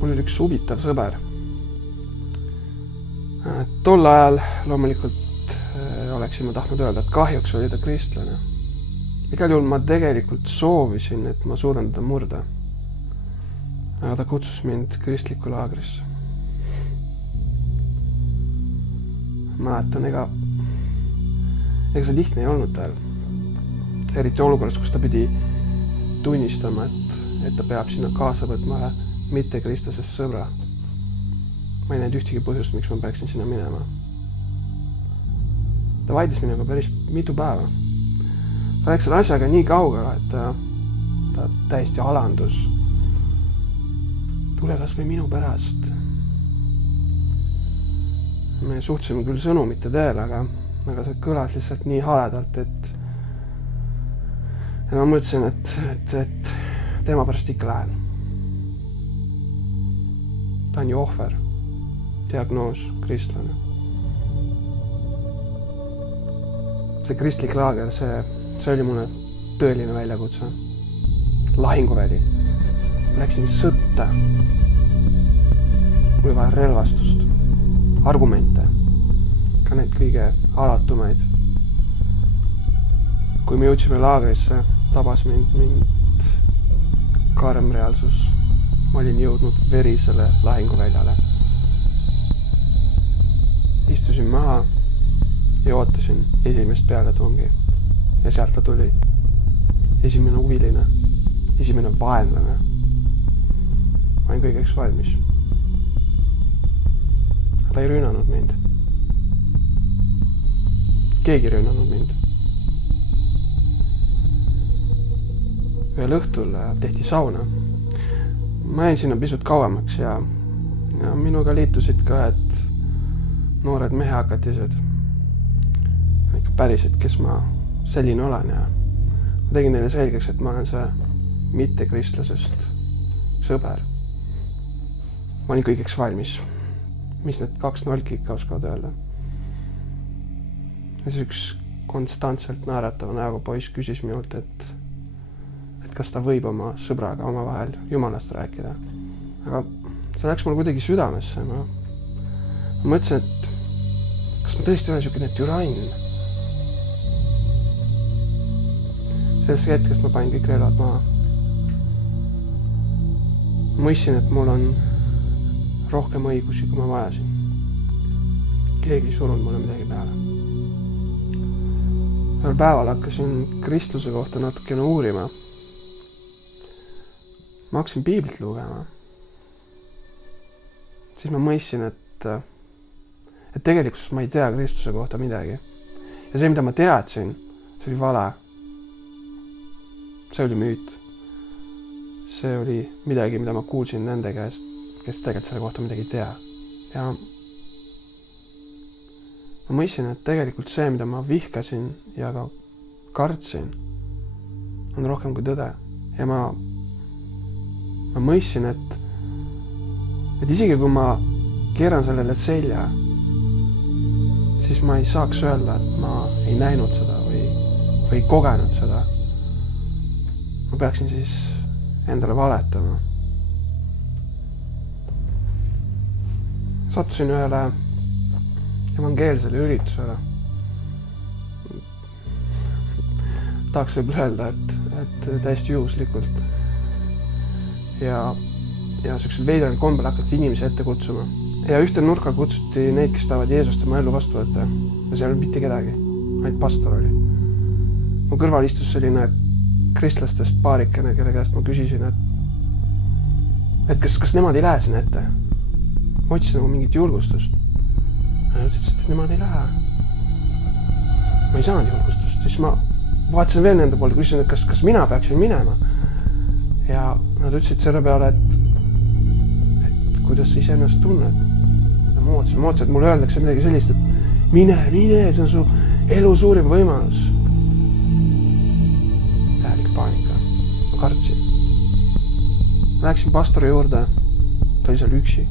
mul oli üks huvitav sõber. Tol ajal loomulikult oleksin ma tahtnud öelda, et kahjuks oli ta kristlane. Igal juhul ma tegelikult soovisin, et ma suudan teda murda. Aga ta kutsus mind kristlikku laagrisse. Mäletan, ega see lihtne ei olnud tal. Eriti olukorras, kus ta pidi tunnistama, et ta peab sinna kaasa võtma mitte kristlasest sõbra. Ma ei näinud ühtegi põhjust, miks ma peaksin sinna minema. Ta vaidles minuga päris mitu päeva. Ta läks selle asjaga nii kaugele, et ta täiesti alandus. Tule kas või minu pärast. Me suhtusime küll sõnumite teel, aga see kõlas lihtsalt nii haledalt, et ma mõtlesin, et tema pärast ikka lähen. Ta on ju ohver, diagnoos, kristlane. See kristlik laager, see oli mulle tõeline väljakutse. Lahinguväli. Läksin sõtta. Mul oli vaja relvastust, argumente, ka need kõige alatumaid. Kui me jõudsime laagrisse, tabas mind karm reaalsus. Ma olin jõudnud verisele lahinguväljale. Istusin maha ja ootasin esimest pealetungi. Ja sealt ta tuli. Esimene huviline, esimene vaenlane. Ma olin kõigeks valmis. Ta ei rünnanud mind. Keegi ei rünnanud mind. Ühel õhtul tehti sauna. Ma jäin sinna pisut kauemaks ja minuga liitusid ka, et noored mehehakatised. Ikka päriselt, kes ma selline olen ja ma tegin neile selgeks, et ma olen see mitte kristlasest sõber. Ma olin kõigeks valmis. Mis need 2 nolki ikka oskavad öelda. Ja siis üks konstantselt naeratava näoga poiss küsis minult, et kas ta võib oma sõbraga omavahel jumalast rääkida. Aga see läks mul kuidagi südamesse. Ma mõtlesin, et kas ma tõesti olen selline türann. Sellest hetkest ma panin kõik relvad maha. Ma mõistsin, et mul on rohkem õigusi, kui ma vajasin. Keegi ei surunud mulle midagi peale. Ühel päeval hakkasin kristluse kohta natukene uurima. Ma hakkasin piiblit lugema. Siis ma mõistsin, et tegelikult ma ei tea kristluse kohta midagi. Ja see, mida ma teadsin, see oli vale. See oli müüt. See oli midagi, mida ma kuulsin nende käest, kes tegelikult selle kohta midagi ei tea. Ja ma mõistsin, et tegelikult see, mida ma vihkasin ja ka kartsin, on rohkem kui tõde. Ja ma mõistsin, et isegi kui ma keeran sellele selja, siis ma ei saaks öelda, et ma ei näinud seda või kogenud seda. Ma peaksin siis endale valetama. Sattusin ühele evangeelsele üritusele. Tahaks võib öelda, et täiesti juhuslikult. Ja sellisel veidral kombel hakati inimesi ette kutsuma. Ja ühte nurka kutsuti neid, kes tahavad Jeesust oma ellu vastu võtta. Ja seal oli mitte kedagi. Ainult pastor oli. Mu kõrval istus selline kristlastest paarikene, kelle käest ma küsisin, et kas nemad ei lähe sinna ette. Ma otsisin nagu mingit julgustust. Ja ütlesid, et nemad ei lähe. Ma ei saanud julgustust. Siis ma vaatasin veel nende poole, küsisin, et kas mina peaksin minema. Ja nad ütlesid selle peale, et kuidas sa ise ennast tunned. Ma ootasin, et mulle öeldakse midagi sellist, et mine, see on su elu suurim võimalus. Tähelik paanika. Ma kartsin. Ma läksin pastori juurde. Ta oli seal üksi.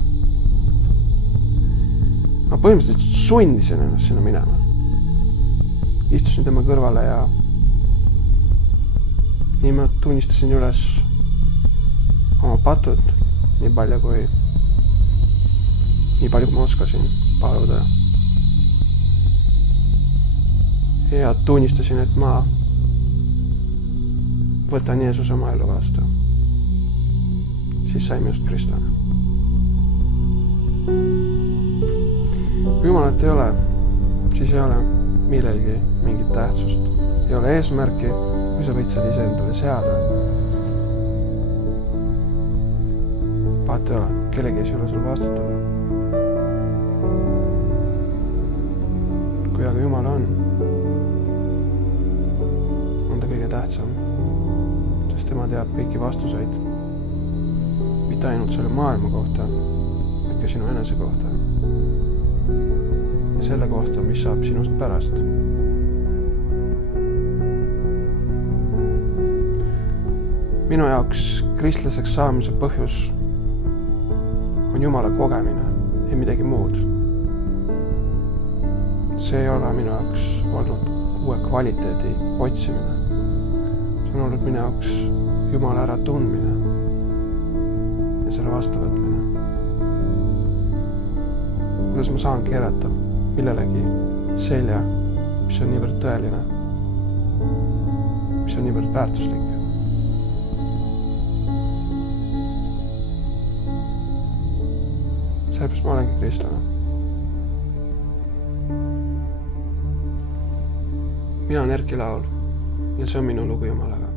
Ma põhimõtteliselt sundisin ennast sinna minema. Istusin tema kõrvale ja nii ma tunnistasin üles oma patud nii palju kui ma oskasin paluda. Ja tunnistasin, et ma võtan Jeesuse oma elu vastu. Siis sai minust kristlane. Kui Jumalat ei ole, siis ei ole millelgi mingit tähtsust. Ei ole eesmärki, kui sa võid selle ise endale seada. Vaata ei ole, kellegi ei ole sul vastutada. Kui aga Jumal on ta kõige tähtsam, sest tema teab kõiki vastuseid, mitte ainult selle maailma kohta, vaid ka sinu enese kohta ja selle kohta, mis saab sinust pärast. Minu jaoks kristlaseks saamise põhjus on Jumala kogemine ja midagi muud. See ei ole minu jaoks olnud uue kvaliteedi otsimine. See on olnud minu jaoks Jumala ära tundmine ja selle vastuvõtmine. Kuidas ma saan keerata millelegi selja, mis on niivõrd tõeline, mis on niivõrd väärtuslik. Sellepärast ma olengi kristlane. Mina olen Erki Laul ja see on minu lugu Jumalaga.